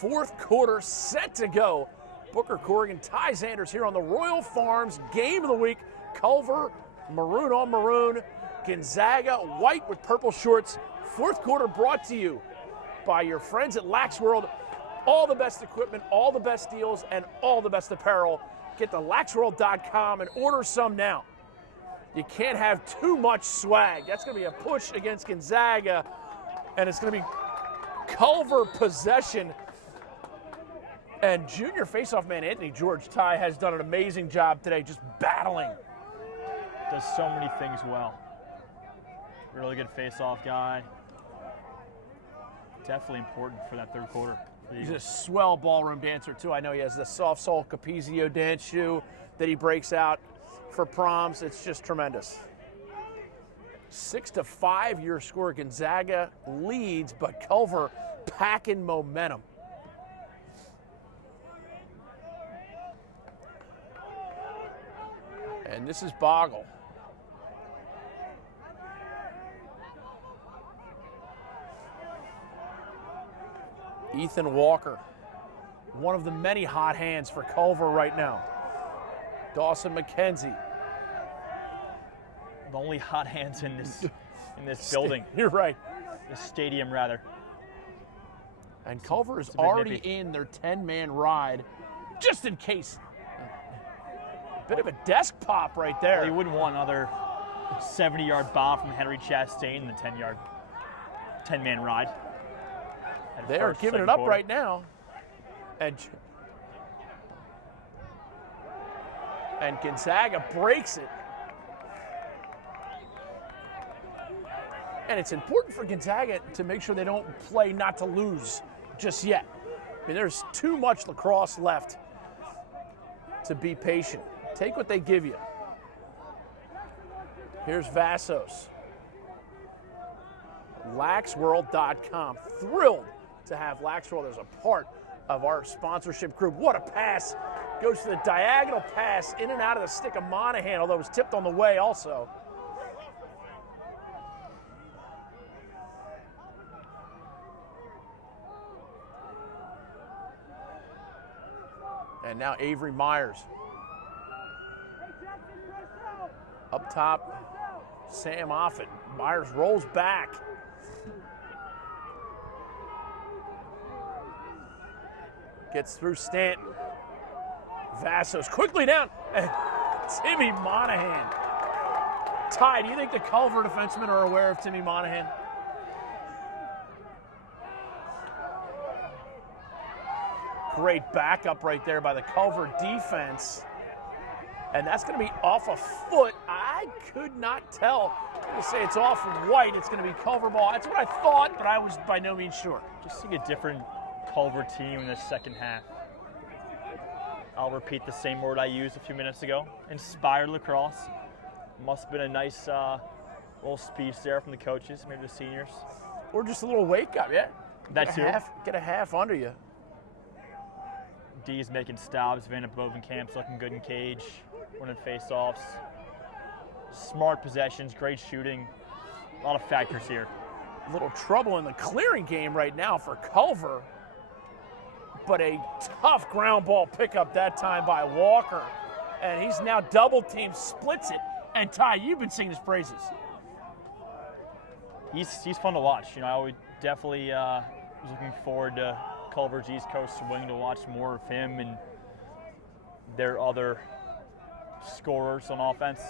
Fourth quarter set to go. Booker Corrigan, Ty Zanders here on the Royal Farms Game of the Week. Culver, maroon on maroon. Gonzaga, white with purple shorts. Fourth quarter brought to you by your friends at Lax World. All the best equipment, all the best deals, and all the best apparel. Get to laxworld.com and order some now. You can't have too much swag. That's going to be a push against Gonzaga, and it's going to be Culver possession. And junior faceoff man Anthony George, Ty, has done an amazing job today just battling. Does so many things well. Really good faceoff guy. Definitely important for that third quarter. He's a swell ballroom dancer, too. I know he has the soft sole Capizio dance shoe that he breaks out for proms. It's just tremendous. 6-5 your score. Gonzaga leads, but Culver packing momentum. And this is Bogle. Ethan Walker, one of the many hot hands for Culver right now. Dawson McKenzie. The only hot hands in this building. You're right. This stadium, rather. And Culver is already in their 10-man ride, just in case. Bit of a desk pop right there. Well, you wouldn't want another 70-yard bomb from Henry Chastain in the 10-man ride. They are giving it up right now. And Gonzaga breaks it. And it's important for Gonzaga to make sure they don't play not to lose just yet. I mean, there's too much lacrosse left to be patient. Take what they give you. Here's Vassos. Laxworld.com. Thrilled to have Laxworld as a part of our sponsorship group. What a pass. Goes to the diagonal pass in and out of the stick of Monahan, although it was tipped on the way also. And now Avery Myers. Up top, Sam Offit. Myers rolls back. Gets through Stanton. Vassos quickly down. And Timmy Monahan. Ty, do you think the Culver defensemen are aware of Timmy Monahan? Great backup right there by the Culver defense. And that's going to be off a foot. I could not tell. I'm going to say it's off white. It's going to be Culver ball. That's what I thought, but I was by no means sure. Just seeing a different Culver team in the second half. I'll repeat the same word I used a few minutes ago. Inspired lacrosse. Must have been a nice little speech there from the coaches, maybe the seniors. Or just a little wake up, yeah. That too. Get a half under you. D's making stops. Vanna Bovenkamp's looking good in cage. Winning face-offs. Smart possessions, great shooting. A lot of factors here. A little trouble in the clearing game right now for Culver. But a tough ground ball pickup that time by Walker. And he's now double teamed, splits it. And Ty, you've been singing his praises. He's fun to watch. You know, I would definitely was looking forward to Culver's East Coast wing to watch more of him and their other scorers on offense.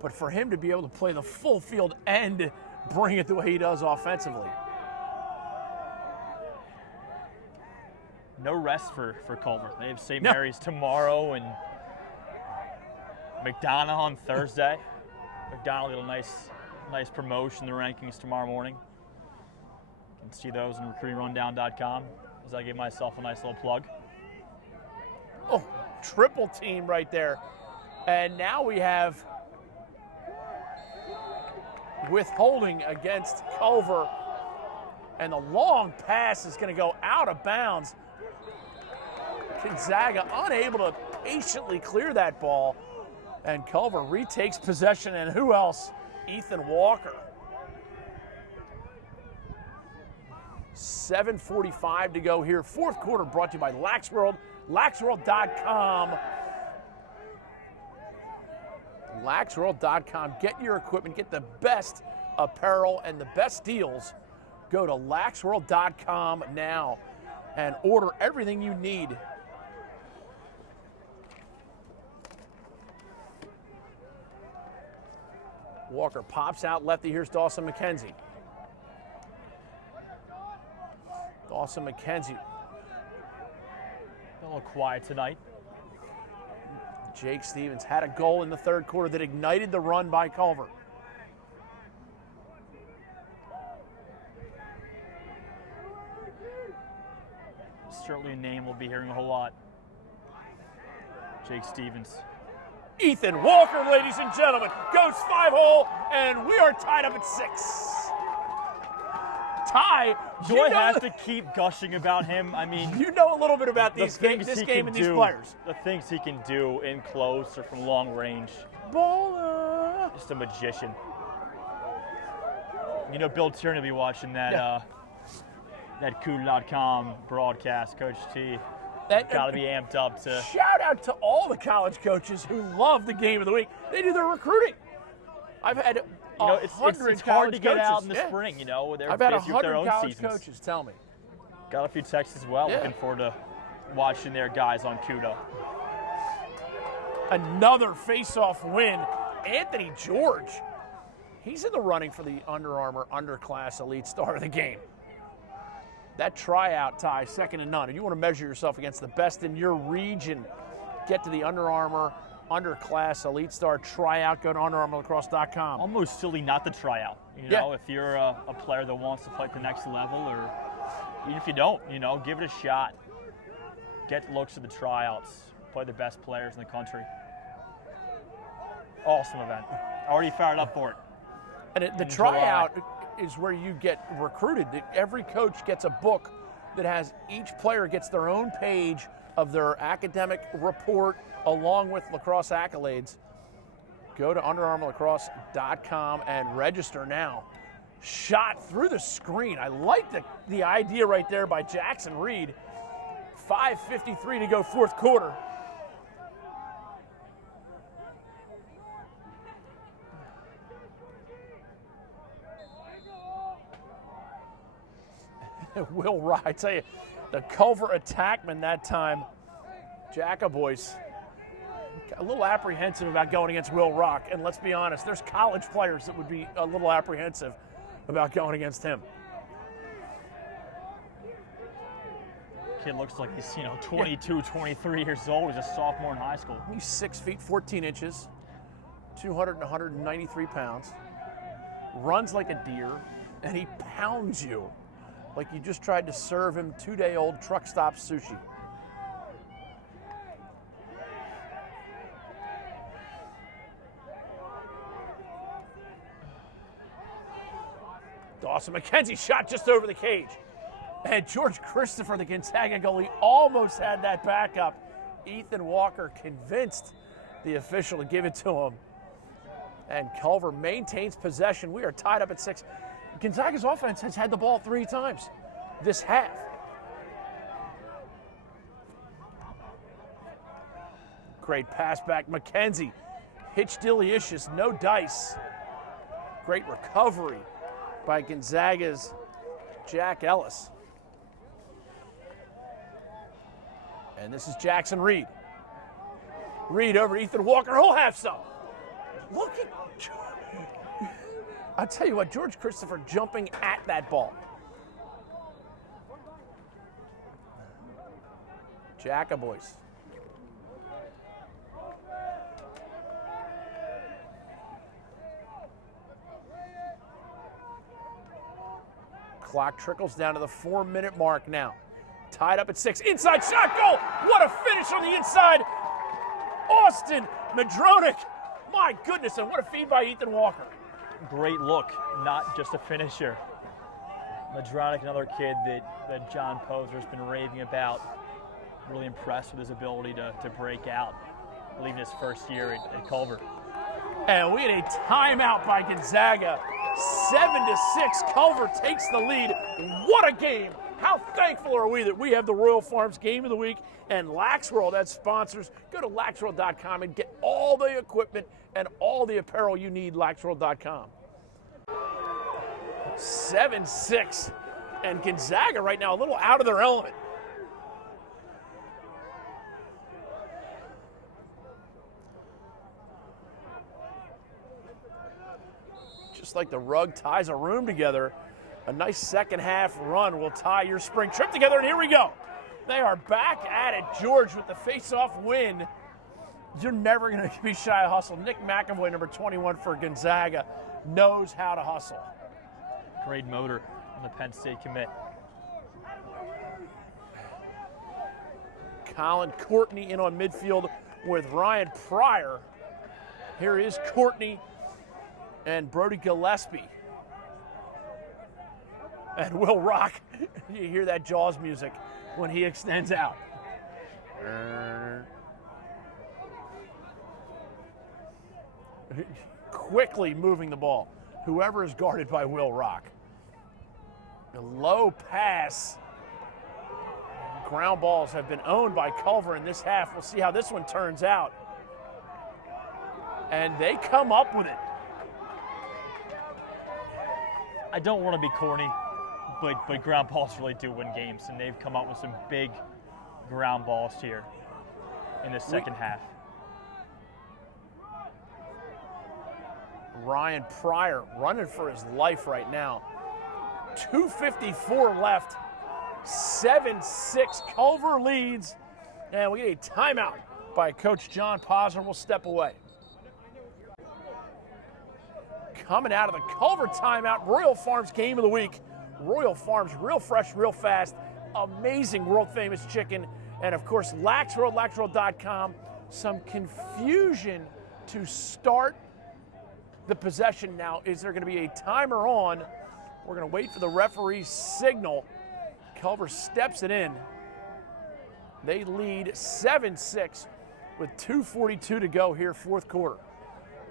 But for him to be able to play the full field and bring it the way he does offensively. No rest for Culver. They have St. Mary's tomorrow and McDonough on Thursday. McDonough did a nice promotion in the rankings tomorrow morning. You can see those on recruitingrundown.com as I give myself a nice little plug. Oh, triple team right there. And now we have withholding against Culver. And the long pass is going to go out of bounds. Gonzaga unable to patiently clear that ball. And Culver retakes possession. And who else? Ethan Walker. 7:45 to go here. Fourth quarter brought to you by Lax World, laxworld.com. Laxworld.com. Get your equipment, get the best apparel and the best deals. Go to laxworld.com now and order everything you need. Walker pops out lefty. Here's Dawson McKenzie. Dawson McKenzie. A little quiet tonight. Jake Stevens had a goal in the third quarter that ignited the run by Culver. Certainly a name we'll be hearing a whole lot. Jake Stevens. Ethan Walker, ladies and gentlemen, goes 5-hole, and we are tied up at 6. Ty, do I have to keep gushing about him? I mean, you know a little bit about this game and these players. The things he can do in close or from long range. Baller. Just a magician. You know, Bill Tierney will be watching that that Coup.com broadcast. Coach T got to be amped up to. Shout out to all the college coaches who love the game of the week. They do their recruiting. I've had it's hard to get out in the spring. You know, they're I've had busy with their 100 own college seasons. coaches tell me. Got a few texts as well. Yeah. Looking forward to watching their guys on Cuda. Another face-off win. Anthony George. He's in the running for the Under Armour Underclass Elite Star of the game. That tryout, Ty, second to none. And you want to measure yourself against the best in your region. Get to the Under Armour Underclass Elite Star tryout. Go to UnderArmourLacrosse.com. Almost silly not to try out. You know, if you're a player that wants to play at the next level, or even if you don't, give it a shot. Get looks at the tryouts. Play the best players in the country. Awesome event. Already fired up for it. And the tryout is where you get recruited. Every coach gets a book that has each player gets their own page of their academic report along with lacrosse accolades. Go to UnderArmourLacrosse.com and register now. Shot through the screen. I like the idea right there by Jackson Reed. 5:53 to go, fourth quarter. Will Rock, I tell you, the Culver attackman that time, Jackaboys, a little apprehensive about going against Will Rock. And let's be honest, there's college players that would be a little apprehensive about going against him. Kid looks like he's 22, 23 years old. He's a sophomore in high school. He's 6 feet 14 inches, 200 and 193 pounds, runs like a deer, and he pounds you like you just tried to serve him 2-day-old truck stop sushi. Dawson McKenzie shot just over the cage. And George Christopher, the Gonzaga goalie, almost had that backup. Ethan Walker convinced the official to give it to him. And Culver maintains possession. We are tied up at 6. Gonzaga's offense has had the ball 3 times this half. Great pass back. McKenzie. Hitch delicious. No dice. Great recovery by Gonzaga's Jack Ellis. And this is Jackson Reed. Reed over Ethan Walker. He'll have some. Look at... I'll tell you what, George Christopher jumping at that ball. Jackaboys. Clock trickles down to the 4-minute mark now. Tied up at 6. Inside shot, goal! What a finish on the inside! Austin Madronik. My goodness, and what a feed by Ethan Walker. Great look, not just a finisher. Madronik, another kid that John Poser's been raving about. Really impressed with his ability to break out, leaving his first year at Culver. And we had a timeout by Gonzaga. 7-6, Culver takes the lead. What a game! How thankful are we that we have the Royal Farms Game of the Week and Laxworld as sponsors. Go to laxworld.com and get all the equipment and all the apparel you need, laxworld.com. 7-6, and Gonzaga right now a little out of their element. Just like the rug ties a room together, a nice second half run will tie your spring trip together, and here we go. They are back at it. George with the face-off win. You're never going to be shy of hustle. Nick McAvoy, number 21 for Gonzaga, knows how to hustle. Great motor on the Penn State commit. Colin Courtney in on midfield with Ryan Pryor. Here is Courtney and Brody Gillespie. And Will Rock, you hear that Jaws music when he extends out. Quickly moving the ball. Whoever is guarded by Will Rock. The low pass. Ground balls have been owned by Culver in this half. We'll see how this one turns out. And they come up with it. I don't want to be corny, but ground balls really do win games, and they've come up with some big ground balls here in the second half. Ryan Pryor running for his life right now. 2:54 left. 7-6. Culver leads. And we get a timeout by Coach John Posner. We'll step away. Coming out of the Culver timeout, Royal Farms Game of the Week. Royal Farms, real fresh, real fast, amazing world-famous chicken, and of course, Laxworld, laxworld.com. Some confusion to start the possession now. Is there going to be a timer on? We're going to wait for the referee's signal. Culver steps it in. They lead 7-6 with 2:42 to go here, fourth quarter.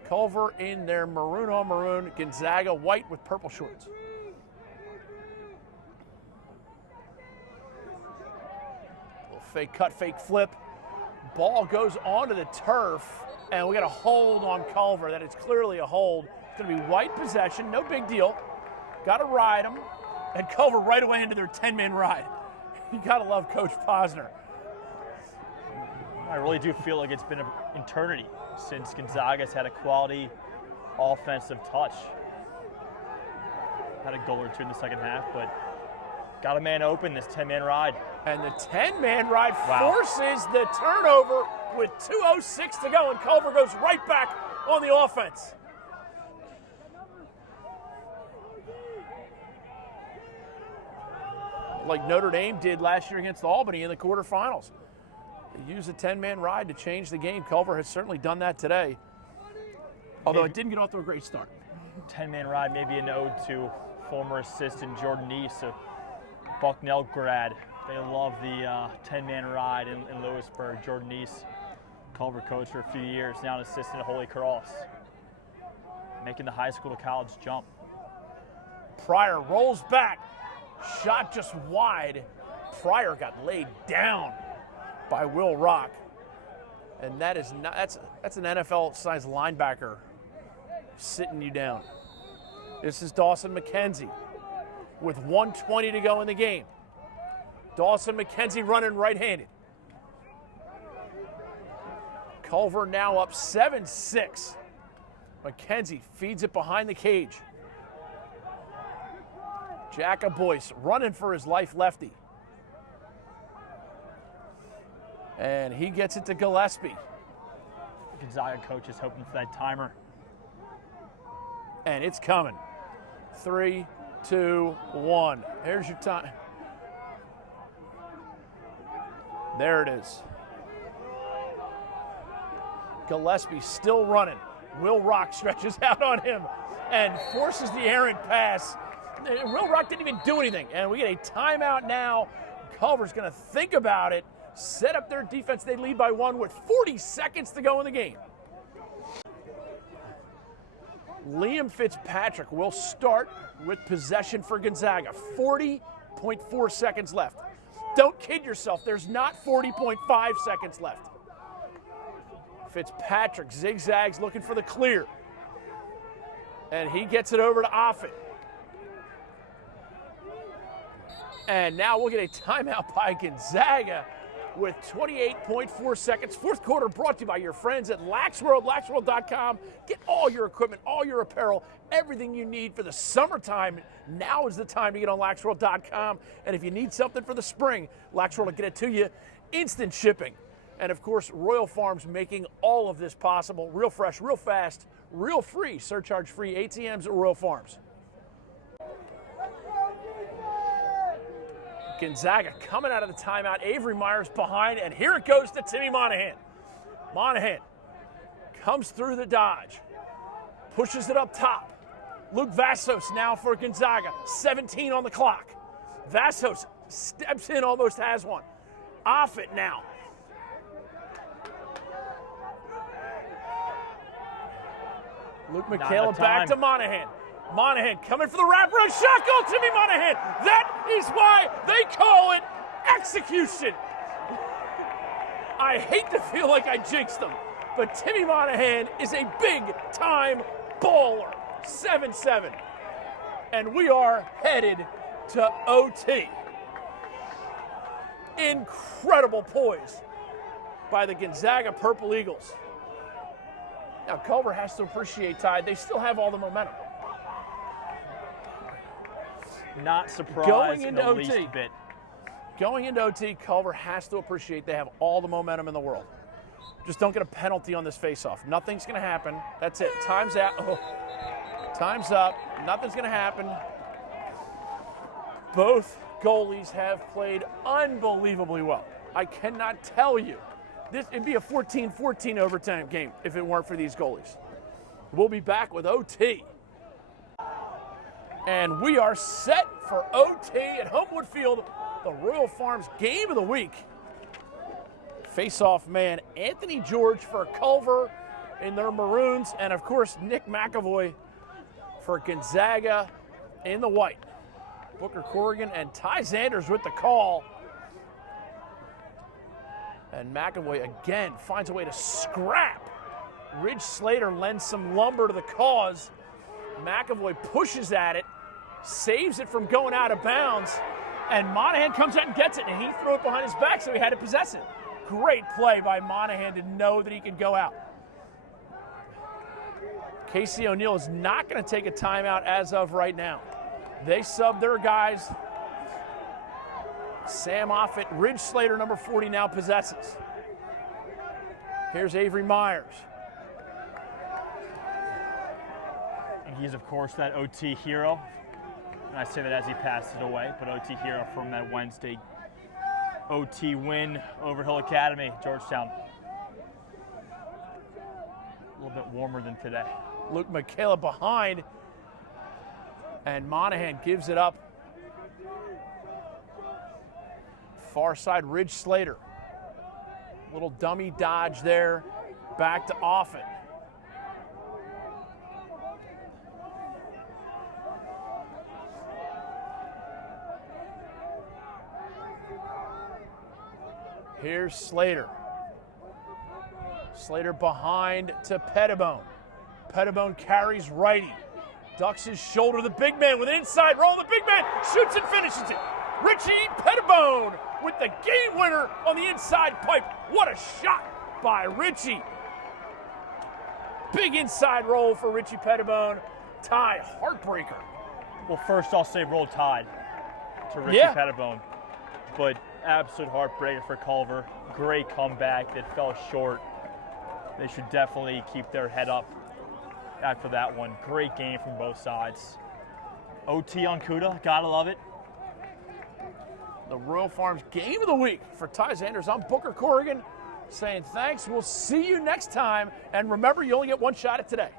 Culver in their maroon on maroon, Gonzaga white with purple shorts. Little fake cut, fake flip. Ball goes onto the turf, and we got a hold on Culver. That is clearly a hold. It's going to be white possession, no big deal. Got to ride them, and Culver right away into their 10-man ride. You got to love Coach Posner. I really do feel like it's been an eternity since Gonzaga's had a quality offensive touch. Had a goal or two in the second half, but got a man open, this 10-man ride. And the 10-man ride forces the turnover with 2:06 to go, and Culver goes right back on the offense. Like Notre Dame did last year against Albany in the quarterfinals. They used a 10-man ride to change the game. Culver has certainly done that today, although it didn't get off to a great start. 10-man ride, maybe an ode to former assistant Jordan Neese, a Bucknell grad. They love the 10-man ride in Lewisburg. Jordan Neese, Culver coach for a few years, now an assistant at Holy Cross, making the high school to college jump. Pryor rolls back, shot just wide. Pryor got laid down by Will Rock, and that is not, that's an NFL-sized linebacker sitting you down. This is Dawson McKenzie with 1:20 to go in the game. Dawson McKenzie running right-handed. Culver now up 7-6. McKenzie feeds it behind the cage. Jacka Boyce running for his life, lefty. And he gets it to Gillespie. Gonzaga coach is hoping for that timer. And it's coming. 3, 2, 1. Here's your time. There it is. Gillespie still running. Will Rock stretches out on him and forces the errant pass. Will Rock didn't even do anything. And we get a timeout now. Culver's going to think about it, set up their defense. They lead by 1 with 40 seconds to go in the game. Liam Fitzpatrick will start with possession for Gonzaga. 40.4 seconds left. Don't kid yourself, there's not 40.5 seconds left. Fitzpatrick zigzags looking for the clear. And he gets it over to Offit. And now we'll get a timeout by Gonzaga with 28.4 seconds. Fourth quarter brought to you by your friends at Lax World, laxworld.com. Get all your equipment, all your apparel, everything you need for the summertime. Now is the time to get on laxworld.com. And if you need something for the spring, Lax World will get it to you. Instant shipping. And of course, Royal Farms making all of this possible. Real fresh, real fast, real free, surcharge-free ATMs at Royal Farms. Gonzaga coming out of the timeout. Avery Myers behind, and here it goes to Timmy Monahan. Monahan comes through the dodge, pushes it up top. Luke Vassos now for Gonzaga, 17 on the clock. Vassos steps in, almost has one. Off it now. Luke McCaleb back to Monahan. Monahan coming for the wraparound shot goal, Timmy Monahan. That is why they call it execution. I hate to feel like I jinxed them, but Timmy Monahan is a big-time baller. 7-7. And we are headed to OT. Incredible poise by the Gonzaga Purple Eagles. Now, Culver has to appreciate, Ty, they still have all the momentum. Not surprised in the least bit. Going into OT, Culver has to appreciate they have all the momentum in the world. Just don't get a penalty on this faceoff. Nothing's going to happen. That's it. Time's out. Oh. Time's up. Nothing's going to happen. Both goalies have played unbelievably well. I cannot tell you. It'd be a 14-14 overtime game if it weren't for these goalies. We'll be back with OT. And we are set for OT at Homewood Field, the Royal Farms game of the week. Face-off man Anthony George for Culver in their maroons, and of course Nick McAvoy for Gonzaga in the white. Booker Corrigan and Ty Zanders with the call. And McAvoy again finds a way to scrap. Ridge Slater lends some lumber to the cause. McAvoy pushes at it, saves it from going out of bounds, and Monahan comes out and gets it, and he threw it behind his back, so he had to possess it. Great play by Monahan to know that he could go out. Casey O'Neill is not going to take a timeout as of right now. They sub their guys. Sam Offit, Ridge Slater, number 40, now possesses. Here's Avery Myers. And he's, of course, that OT hero. And I say that as he passes it away, but OT hero from that Wednesday OT win over Hill Academy, Georgetown. A little bit warmer than today. Luke McCaleb behind, and Monahan gives it up. Far side, Ridge Slater. Little dummy dodge there. Back to Offit. Here's Slater. Slater behind to Pettibone. Pettibone carries righty. Ducks his shoulder. The big man with an inside roll. The big man shoots and finishes it. Richie Pettibone with the game winner on the inside pipe. What a shot by Richie. Big inside roll for Richie Pettibone. Tie, heartbreaker. Well, first I'll say roll tide to Richie Pettibone. But absolute heartbreaker for Culver. Great comeback that fell short. They should definitely keep their head up after that one. Great game from both sides. OT on Cuda, gotta love it. The Royal Farms game of the week for Ty Zanders. I'm Booker Corrigan saying thanks. We'll see you next time. And remember, you only get one shot at today.